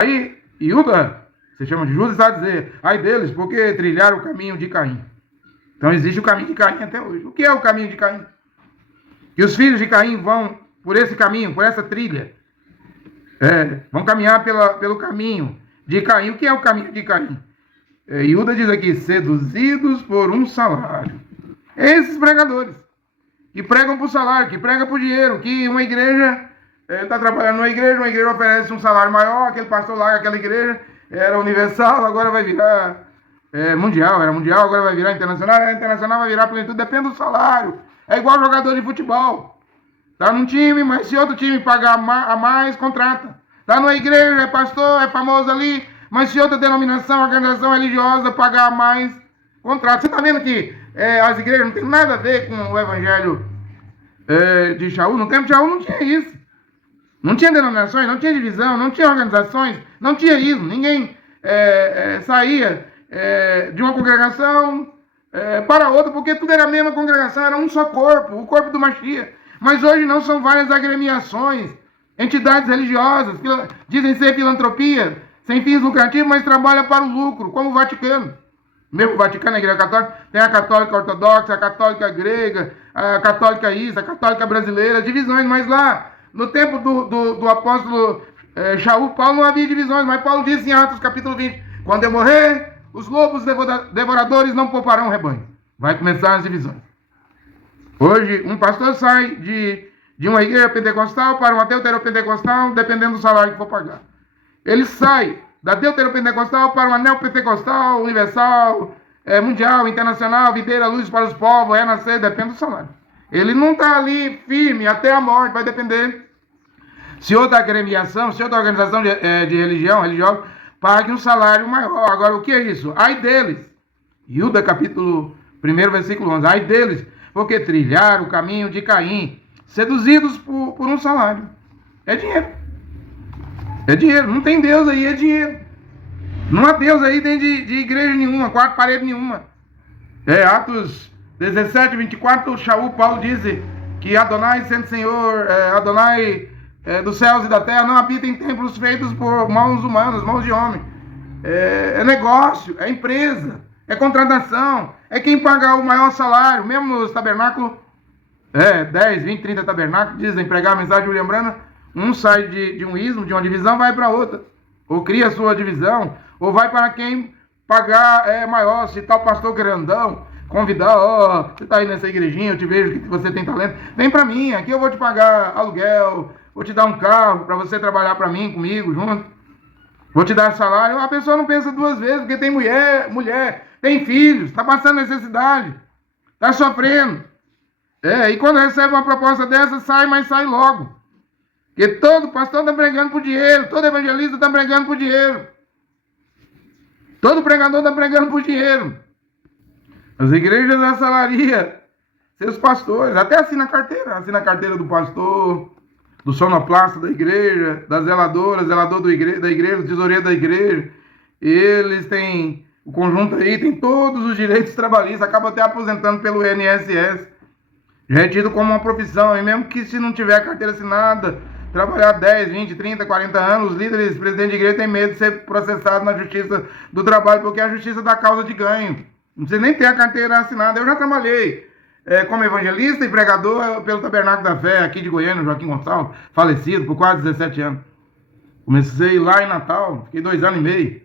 Aí, Iuda, se chama de Judas, está a dizer, ai deles, porque trilharam o caminho de Caim. Então existe o caminho de Caim até hoje. O que é o caminho de Caim? Que os filhos de Caim vão por esse caminho, por essa trilha. Vão caminhar pelo caminho de Caim. O que é o caminho de Caim? Iuda diz aqui, seduzidos por um salário. Esses pregadores que pregam por salário, que pregam por dinheiro, que uma igreja está trabalhando numa igreja oferece um salário maior, aquele pastor lá, aquela igreja era universal, agora vai virar mundial, era mundial, agora vai virar internacional, a internacional vai virar plenitude, depende do salário. É igual jogador de futebol. Tá num time, mas se outro time pagar a mais, contrata. Tá numa igreja, é pastor, é famoso ali, mas se outra denominação, organização religiosa pagar a mais, contrata. Você tá vendo que as igrejas não tem nada a ver com o evangelho de Shaul? No tempo de Shaul não tinha isso. Não tinha denominações, não tinha divisão, não tinha organizações, não tinha isso. Ninguém saía de uma congregação para outra, porque tudo era a mesma congregação, era um só corpo, o corpo do Mashiach. Mas hoje não, são várias agremiações, entidades religiosas, dizem ser filantropia, sem fins lucrativos, mas trabalham para o lucro, como o Vaticano. Mesmo o Vaticano, a igreja católica, tem a católica ortodoxa, a católica grega, a católica isso, a católica brasileira, divisões, mas lá, no tempo do apóstolo Shaul, Paulo não havia divisões, mas Paulo disse em Atos capítulo 20, quando eu morrer, os lobos devoradores não pouparão o rebanho. Vai começar as divisões. Hoje, um pastor sai de uma igreja pentecostal para uma deuteropentecostal, dependendo do salário que for pagar. Ele sai da deuteropentecostal para uma neopentecostal, universal, mundial, internacional, videira, luz para os povos, renascer, depende do salário. Ele não está ali firme até a morte, vai depender. Se outra agremiação, se outra organização de religião, religiosa, pague um salário maior. Agora, o que é isso? Ai deles. Iuda, capítulo 1, versículo 11. Ai deles, porque trilharam o caminho de Caim, seduzidos por um salário. É dinheiro. É dinheiro. Não tem Deus aí, é dinheiro. Não há Deus aí dentro de igreja nenhuma, quarto parede nenhuma. Atos 17, 24, Shaul, Paulo diz que Adonai, sendo Senhor, Adonai dos céus e da terra, não habita em templos feitos por mãos humanas, mãos de homem. É negócio, é empresa, é contratação, é quem paga o maior salário, mesmo nos tabernáculos, 10, 20, 30 tabernáculos, dizem pregar a mensagem de William Branham, um sai de um ismo, de uma divisão, vai para outra, ou cria a sua divisão, ou vai para quem pagar maior, se tal pastor grandão, convidar, você está aí nessa igrejinha, eu te vejo que você tem talento, vem para mim, aqui eu vou te pagar aluguel, vou te dar um carro para você trabalhar para mim, comigo, junto, vou te dar salário. A pessoa não pensa duas vezes, porque tem mulher, tem filhos, está passando necessidade, está sofrendo. E quando recebe uma proposta dessa, sai, mas sai logo. Porque todo pastor está pregando por dinheiro, todo evangelista está pregando por dinheiro. Todo pregador está pregando por dinheiro. As igrejas assalariam seus pastores, até assina a carteira do pastor, do sonoplasta da igreja, da zeladora, zelador da igreja, tesoureiro da igreja. Eles têm, o conjunto aí tem todos os direitos trabalhistas, acaba até aposentando pelo INSS. Já é tido como uma profissão, e mesmo que se não tiver carteira assinada, trabalhar 10, 20, 30, 40 anos, os líderes, presidente de igreja tem medo de ser processado na justiça do trabalho, porque é a justiça dá causa de ganho. Não precisa nem ter a carteira assinada. Eu já trabalhei como evangelista e pregador pelo Tabernáculo da Fé, aqui de Goiânia, Joaquim Gonçalves, falecido por quase 17 anos. Comecei lá em Natal, fiquei 2 anos e meio.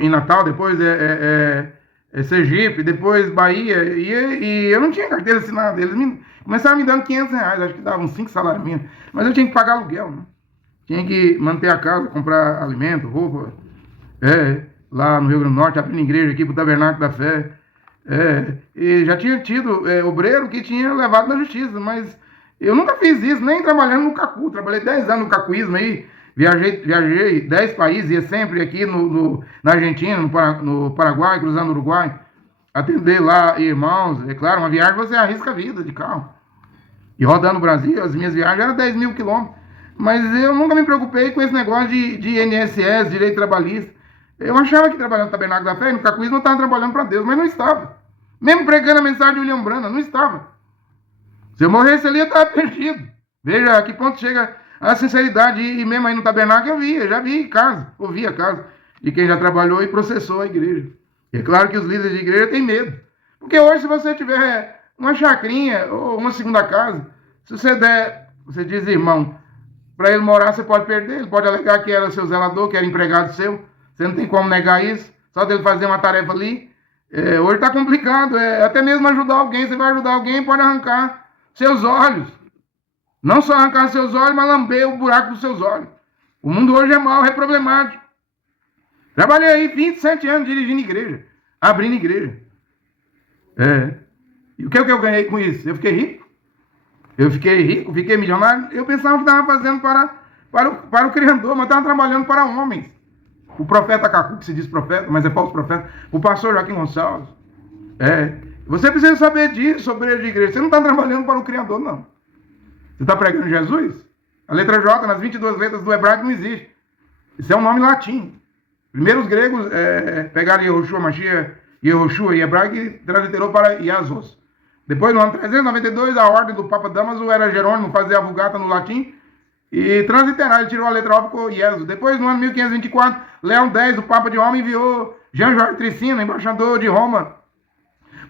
Em Natal, depois Sergipe, depois Bahia, e eu não tinha carteira assinada. Eles começaram me dando R$500, acho que davam 5 salários mínimos, mas eu tinha que pagar aluguel, né? Tinha que manter a casa, comprar alimento, roupa, lá no Rio Grande do Norte, abrindo igreja aqui pro Tabernáculo da Fé, e já tinha tido obreiro que tinha levado na justiça, mas eu nunca fiz isso, nem trabalhando no Cacu. Trabalhei 10 anos no cacuísmo aí, viajei 10 países, ia sempre aqui na Argentina, no Paraguai, cruzando o Uruguai, atender lá irmãos. É claro, uma viagem você arrisca a vida de carro. E rodando o Brasil, as minhas viagens eram 10 mil quilômetros. Mas eu nunca me preocupei com esse negócio de INSS, direito trabalhista. Eu achava que trabalhando no Tabernáculo da Fé, no cacuísmo, eu estava trabalhando para Deus, mas não estava. Mesmo pregando a mensagem de William Branham, não estava. Se eu morresse ali, eu estava perdido. Veja a que ponto chega a sinceridade. E mesmo aí no tabernáculo eu já vi casa, ouvi a casa de quem já trabalhou e processou a igreja. E é claro que os líderes de igreja têm medo. Porque hoje, se você tiver uma chacrinha ou uma segunda casa, se você der, você diz, irmão, para ele morar, você pode perder. Ele pode alegar que era seu zelador, que era empregado seu. Você não tem como negar isso. Só dele fazer uma tarefa ali. Hoje está complicado. Até mesmo ajudar alguém. Você vai ajudar alguém, pode arrancar seus olhos. Não só arrancar seus olhos, mas lamber o buraco dos seus olhos. O mundo hoje é mau, é problemático. Trabalhei aí 27 anos dirigindo igreja. Abrindo igreja. E o que eu ganhei com isso? Eu fiquei rico. Fiquei milionário. Eu pensava que estava fazendo para o Criador, mas estava trabalhando para homens. O profeta Cacu, que se diz profeta, mas é falso profeta. O pastor Joaquim Gonçalves. Você precisa saber disso, sobre a igreja. Você não está trabalhando para o Criador, não. Você está pregando Jesus? A letra J, nas 22 letras do hebraico, não existe. Isso é um nome latim. Primeiro os gregos pegaram Yehoshua, Mashiach, Yehoshua em hebraico e transliterou para Iazos. Depois, no ano 392, a ordem do Papa Damaso era Jerônimo fazer a Vulgata no latim e transliterar. Ele tirou a letra O e ficou Iesus. Depois, no ano 1524, Leão X, o Papa de Roma, enviou Jean-Georges Tricino, embaixador de Roma,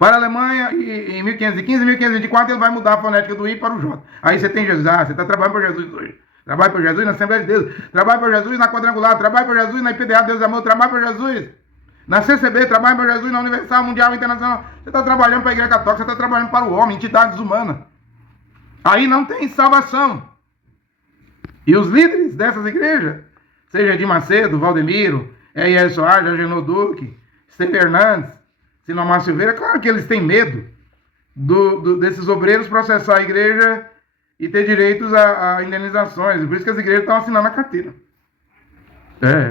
para a Alemanha. E em 1515 e 1524 ele vai mudar a fonética do I para o J. Aí você tem Jesus. Você está trabalhando por Jesus hoje. Trabalha por Jesus na Assembleia de Deus. Trabalha por Jesus na Quadrangular. Trabalha por Jesus na IPDA Deus e Amor. Trabalha por Jesus na CCB, trabalha para Jesus na Universal, Mundial, Internacional. Você está trabalhando para a Igreja Católica, você está trabalhando para o homem, entidades humanas. Aí não tem salvação. E os líderes dessas igrejas, seja Edir Macedo, Valdemiro, E.R. Soares, Agenor Duque, Esteve Hernandes, Sinomar Silveira, claro que eles têm medo desses obreiros processar a igreja e ter direitos a indenizações. Por isso que as igrejas estão assinando a carteira.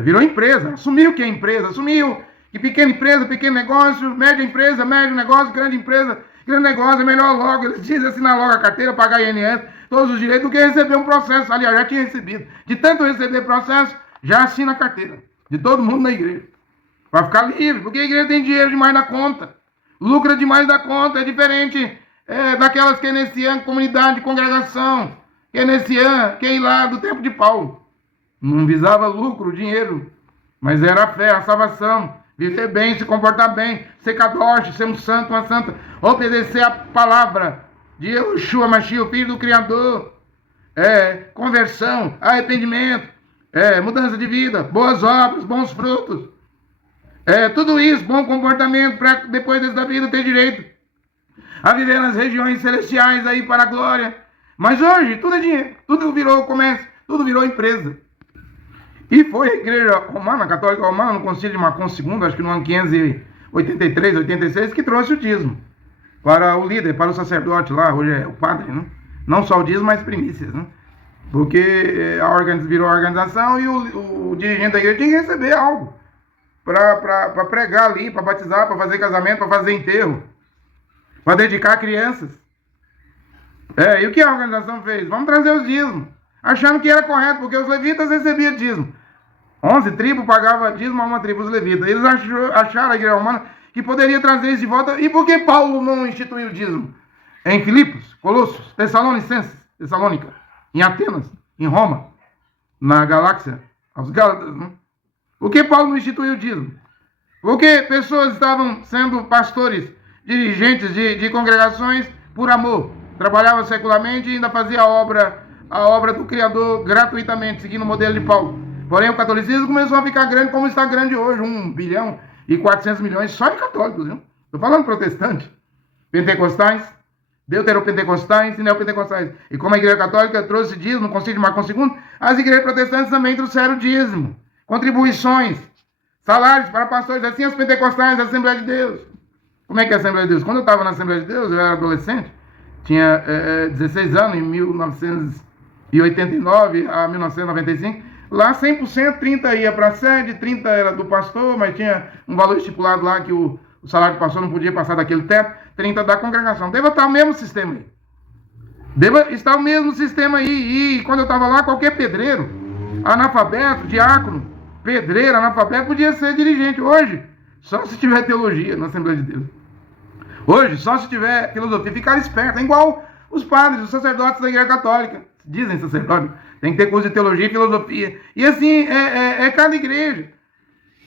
Virou empresa, assumiu que é empresa, assumiu que pequena empresa, pequeno negócio, média empresa, médio negócio, grande empresa, grande negócio, é melhor logo, eles dizem assinar logo a carteira, pagar INS, todos os direitos, do que receber um processo. Aliás, já tinha recebido. De tanto receber processo, já assina a carteira. De todo mundo na igreja. Para ficar livre, porque a igreja tem dinheiro demais na conta. Lucra demais da conta, é diferente daquelas keynesianas, comunidade de congregação, keynesiana, que lá do tempo de Paulo. Não visava lucro, dinheiro, mas era a fé, a salvação. Viver bem, se comportar bem, ser kadosh, ser um santo, uma santa, obedecer a palavra de Yehoshua Mashiach, o Filho do Criador, conversão, arrependimento, mudança de vida, boas obras, bons frutos, tudo isso, bom comportamento, para depois da vida ter direito a viver nas regiões celestiais aí para a glória. Mas hoje tudo é dinheiro, tudo virou comércio, tudo virou empresa. E foi a igreja romana, a católica romana, no concílio de Macon II, acho que no ano 583, 86, que trouxe o dízimo para o líder, para o sacerdote lá, hoje é o padre, né? Não só o dízimo, mas primícias, né? Porque virou a organização e o dirigente da igreja tinha que receber algo para pregar ali, para batizar, para fazer casamento, para fazer enterro, para dedicar crianças. E o que a organização fez? Vamos trazer os dízimos. Achando que era correto, porque os levitas recebiam dízimo. 11 tribos pagavam dízimo a uma tribo, os levitas. Eles acharam, a igreja romana, que poderia trazer isso de volta. E por que Paulo não instituiu o dízimo? Em Filipos, Colossos, Tessalônica, em Atenas, em Roma, na Galáxia, aos Gálatas, né? Por que Paulo não instituiu o dízimo? Porque pessoas estavam sendo pastores, dirigentes de congregações por amor. Trabalhavam secularmente e ainda fazia a obra do Criador gratuitamente, seguindo o modelo de Paulo. Porém, o catolicismo começou a ficar grande como está grande hoje, 1 bilhão e 400 milhões só de católicos, viu? Estou falando protestante, pentecostais, deuteropentecostais e neopentecostais. E como a igreja católica trouxe dízimo no concílio de Macon II, as igrejas protestantes também trouxeram dízimo, contribuições, salários para pastores, assim os pentecostais da Assembleia de Deus. Como é que é a Assembleia de Deus? Quando eu estava na Assembleia de Deus, eu era adolescente, tinha 16 anos, em 1989 a 1995, lá 100%, 30 ia para a sede, 30 era do pastor, mas tinha um valor estipulado lá que o salário do pastor não podia passar daquele teto, 30 da congregação. Deve estar o mesmo sistema aí. Deve estar o mesmo sistema aí. E quando eu estava lá, qualquer pedreiro, analfabeto, diácono, pedreiro, analfabeto, podia ser dirigente. Hoje, só se tiver teologia na Assembleia de Deus. Hoje, só se tiver filosofia, ficar esperto. É igual os padres, os sacerdotes da Igreja Católica. Dizem sacerdotes, Tem que ter curso de teologia e filosofia. E assim é cada igreja.